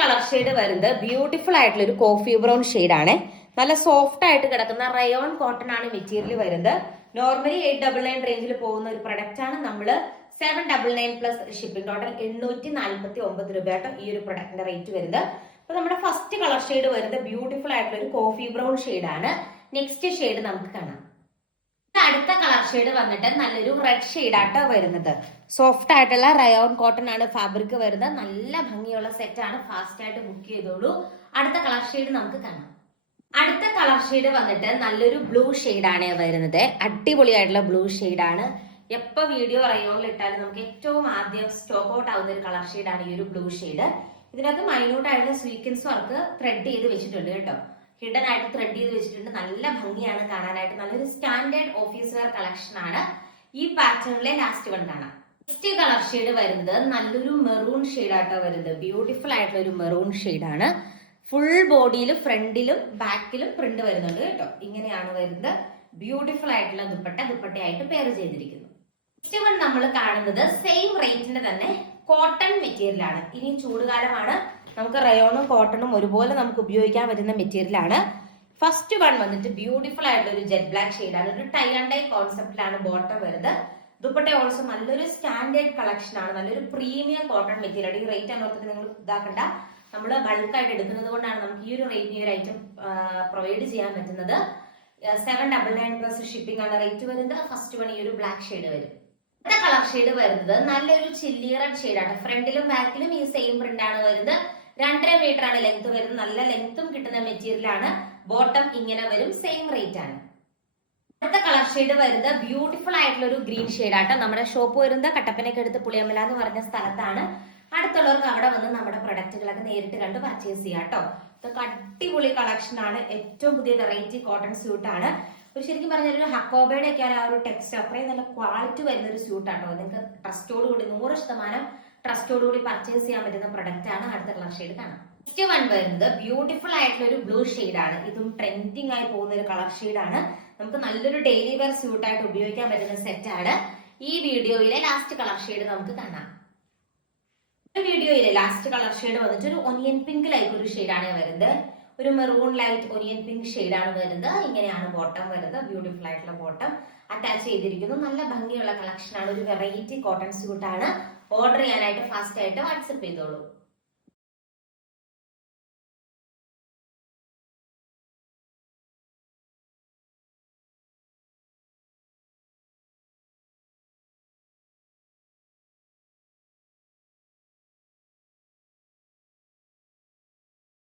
Colour shade വരുന്നത് beautiful ആയിട്ടുള്ള ഒരു കോഫി ബ്രൗൺ ആണ്. നല്ല സോഫ്റ്റ് ആയിട്ട് കിടക്കുന്ന റയോൺ കോട്ടൺ ആണ് മെറ്റീരിയൽ വരുന്നത്. നോർമലി എയ്റ്റ് ഡബിൾ നയൻ റേഞ്ചിൽ പോകുന്ന ഒരു പ്രൊഡക്റ്റ് ആണ് നമ്മൾ seven double nine plus shipping total എണ്ണൂറ്റി നാല്പത്തി ഒമ്പത് രൂപയാട്ടോ ഈ ഒരു പ്രൊഡക്റ്റിന്റെ റേറ്റ് വരുന്നത്. അപ്പൊ നമ്മുടെ ഫസ്റ്റ് കളർ ഷെയ്ഡ് വരുന്നത് ബ്യൂട്ടിഫുൾ ആയിട്ടുള്ള ഒരു കോഫി ബ്രൗൺ ആണ്. നെക്സ്റ്റ് ഷെയ്ഡ് നമുക്ക് കാണാം. ഷെയ്ഡ് വന്നിട്ട് നല്ലൊരു റെഡ് ഷെയ്ഡാട്ടോ വരുന്നത്. സോഫ്റ്റ് ആയിട്ടുള്ള റയോൺ കോട്ടൺ ആണ് ഫാബ്രിക് വരുന്നത്. നല്ല ഭംഗിയുള്ള സെറ്റ് ആണ്. ഫാസ്റ്റ് ആയിട്ട് ബുക്ക് ചെയ്തോളൂ. അടുത്ത കളർ ഷെയ്ഡ് നമുക്ക് കാണാം. അടുത്ത കളർ ഷെയ്ഡ് വന്നിട്ട് നല്ലൊരു ബ്ലൂ ഷെയ്ഡ് ആണ് വരുന്നത്. അടിപൊളിയായിട്ടുള്ള ബ്ലൂ ഷെയ്ഡ് ആണ്. എപ്പൊ വീഡിയോ റയോണിൽ ഇട്ടാലും നമുക്ക് ഏറ്റവും ആദ്യം സ്റ്റോക്ക് ഔട്ട് ആവുന്ന ഒരു കളർ ആണ് ഈ ഒരു ബ്ലൂ ഷെയ്ഡ് ഇതിനകത്ത് മൈന്യൂട്ട് സ്വീക്കൻസ് വർക്ക് ത്രെഡ് ചെയ്ത് വെച്ചിട്ടുണ്ട് കേട്ടോ. ഹിഡൻ ആയിട്ട് ത്രെഡ് ചെയ്ത് വെച്ചിട്ടുണ്ട്. നല്ല ഭംഗിയാണ് കാണാനായിട്ട്. നല്ലൊരു സ്റ്റാൻഡേർഡ് ഓഫീസ് വെയർ കളക്ഷൻ ആണ്. ഈ പാറ്റേണിലെ ലാസ്റ്റ് വൺ കാണാം. നെക്സ്റ്റ് കളർ ഷെയ്ഡ് വരുന്നത് നല്ലൊരു മെറൂൺ ആട്ടോ വരുന്നത്. ബ്യൂട്ടിഫുൾ ആയിട്ടുള്ള ഒരു മെറൂൺ ആണ്. ഫുൾ ബോഡിയിൽ ഫ്രണ്ടിലും ബാക്കിലും പ്രിന്റ് വരുന്നുണ്ട് കേട്ടോ. ഇങ്ങനെയാണ് വരുന്നത്. ബ്യൂട്ടിഫുൾ ആയിട്ടുള്ള ദുപ്പട്ട ദുപ്പട്ടയായിട്ട് പെയർ ചെയ്തിരിക്കുന്നു. നെക്സ്റ്റ് വൺ നമ്മൾ കാണുന്നത് സെയിം റേറ്റിന്റെ തന്നെ കോട്ടൺ മെറ്റീരിയൽ ആണ്. ഇനി ചൂടുകാലമാണ്. നമുക്ക് റയോണും കോട്ടണും ഒരുപോലെ നമുക്ക് ഉപയോഗിക്കാൻ പറ്റുന്ന മെറ്റീരിയൽ ആണ്. ഫസ്റ്റ് വൺ വന്നിട്ട് ബ്യൂട്ടിഫുൾ ആയിട്ടുള്ള ഒരു ജെറ്റ് ബ്ലാക്ക് ആണ്. ഒരു ടൈ ആൻഡ് ടൈ കോൺസെപ്റ്റിലാണ് ബോട്ടം വരുന്നത്. ദുപ്പട്ട ഓൾസോ നല്ലൊരു സ്റ്റാൻഡേർഡ് കളക്ഷൻ ആണ്. നല്ലൊരു പ്രീമിയം കോട്ടൺ മെറ്റീരിയൽ ഈ റേറ്റ് അനുഭവത്തിൽ നിങ്ങൾ ഇതാക്കണ്ട. നമ്മൾ ബൾക്കായിട്ട് എടുക്കുന്നത് കൊണ്ടാണ് നമുക്ക് ഈ ഒരു റേറ്റിന് ഒരു ഐറ്റം പ്രൊവൈഡ് ചെയ്യാൻ പറ്റുന്നത്. Seven double nine plus shipping ആണ് റേറ്റ് വരുന്നത്. ഫസ്റ്റ് വൺ ഈ ഒരു ബ്ലാക്ക് ഷെയ്ഡ് വരും. അടുത്ത കളർ ഷെയ്ഡ് വരുന്നത് നല്ലൊരു ചില്ലി റെഡ് ആണ്. ഫ്രണ്ടിലും ബാക്കിലും ഈ സെയിം പ്രിന്റ് ആണ് വരുന്നത്. രണ്ടര മീറ്റർ ആണ് ലെങ്ത് വരുന്നത് നല്ല ലെങ്ത്തും കിട്ടുന്ന മെറ്റീരിയൽ ആണ്. ബോട്ടം ഇങ്ങനെ വരും. സെയിം റേറ്റ് ആണ്. അടുത്ത കളർ ഷെയ്ഡ് വരുന്നത് ബ്യൂട്ടിഫുൾ ആയിട്ടുള്ള ഒരു ഗ്രീൻ ഷെയ്ഡ് ആട്ടോ. നമ്മുടെ ഷോപ്പ് വരുന്നത് കട്ടപ്പനയ്ക്ക് അടുത്ത് പുളിയമ്മല എന്ന് പറഞ്ഞ സ്ഥലത്താണ്. അടുത്തുള്ളവർക്ക് അവിടെ വന്ന് നമ്മുടെ പ്രൊഡക്റ്റുകളൊക്കെ നേരിട്ട് കണ്ട് പർച്ചേസ് ചെയ്യാം കേട്ടോ. ഇതൊക്കെ കളക്ഷൻ ആണ്. ഏറ്റവും പുതിയ വെറൈറ്റി കോട്ടൺ സ്യൂട്ട് ആണ്. ഒരു ശരിക്കും പറഞ്ഞാൽ ഒരു ഹക്കോബയുടെ ഒക്കെ ആ ഒരു ടെക്സ്റ്റ് അത്രയും നല്ല ക്വാളിറ്റി വരുന്ന ഒരു സ്യൂട്ട് ആട്ടോ. നിങ്ങൾക്ക് ട്രസ്റ്റോട് കൂടി നൂറ് ശതമാനം ട്രസ്റ്റോട് കൂടി പർച്ചേസ് ചെയ്യാൻ പറ്റുന്ന പ്രൊഡക്റ്റ് ആണ് അടുത്ത കളർ ഷെയ്ഡ് കാണാം നെക്സ്റ്റ് വൺ വരുന്നത് ബ്യൂട്ടിഫുൾ ആയിട്ടുള്ള ഒരു ബ്ലൂ ആണ്. ഇതും ട്രെൻഡിങ് ആയി പോകുന്ന ഒരു കളർ ആണ്. നമുക്ക് നല്ലൊരു ഡെയിലി വെയർ സ്യൂട്ട് ആയിട്ട് ഉപയോഗിക്കാൻ പറ്റുന്ന സെറ്റ് ആണ്. ഈ വീഡിയോയിലെ ലാസ്റ്റ് കളർ ഷെയ്ഡ് നമുക്ക് കാണാം. വീഡിയോയിലെ ലാസ്റ്റ് കളർ ഷെയ്ഡ് വന്നിട്ട് ഒരു ഒനിയൻ പിങ്ക് ലൈക്ക് ഒരു ഷെയ്ഡാണ് വരുന്നത്. ഒരു മെറൂൺ ലൈറ്റ് ഒനിയൻ പിങ്ക് ഷെയ്ഡാണ് വരുന്നത്. ഇങ്ങനെയാണ് ബോട്ടം വരുന്നത്. ബ്യൂട്ടിഫുൾ ആയിട്ടുള്ള ബോട്ടം അറ്റാച്ച് ചെയ്തിരിക്കുന്നു. നല്ല ഭംഗിയുള്ള കളക്ഷൻ ആണ്. ഒരു വെറൈറ്റി കോട്ടൺ സ്യൂട്ടാണ് ഓർഡർ ചെയ്യാനായിട്ട് ഫാസ്റ്റ് ആയിട്ട് വാട്സപ്പ് ചെയ്തോളൂ.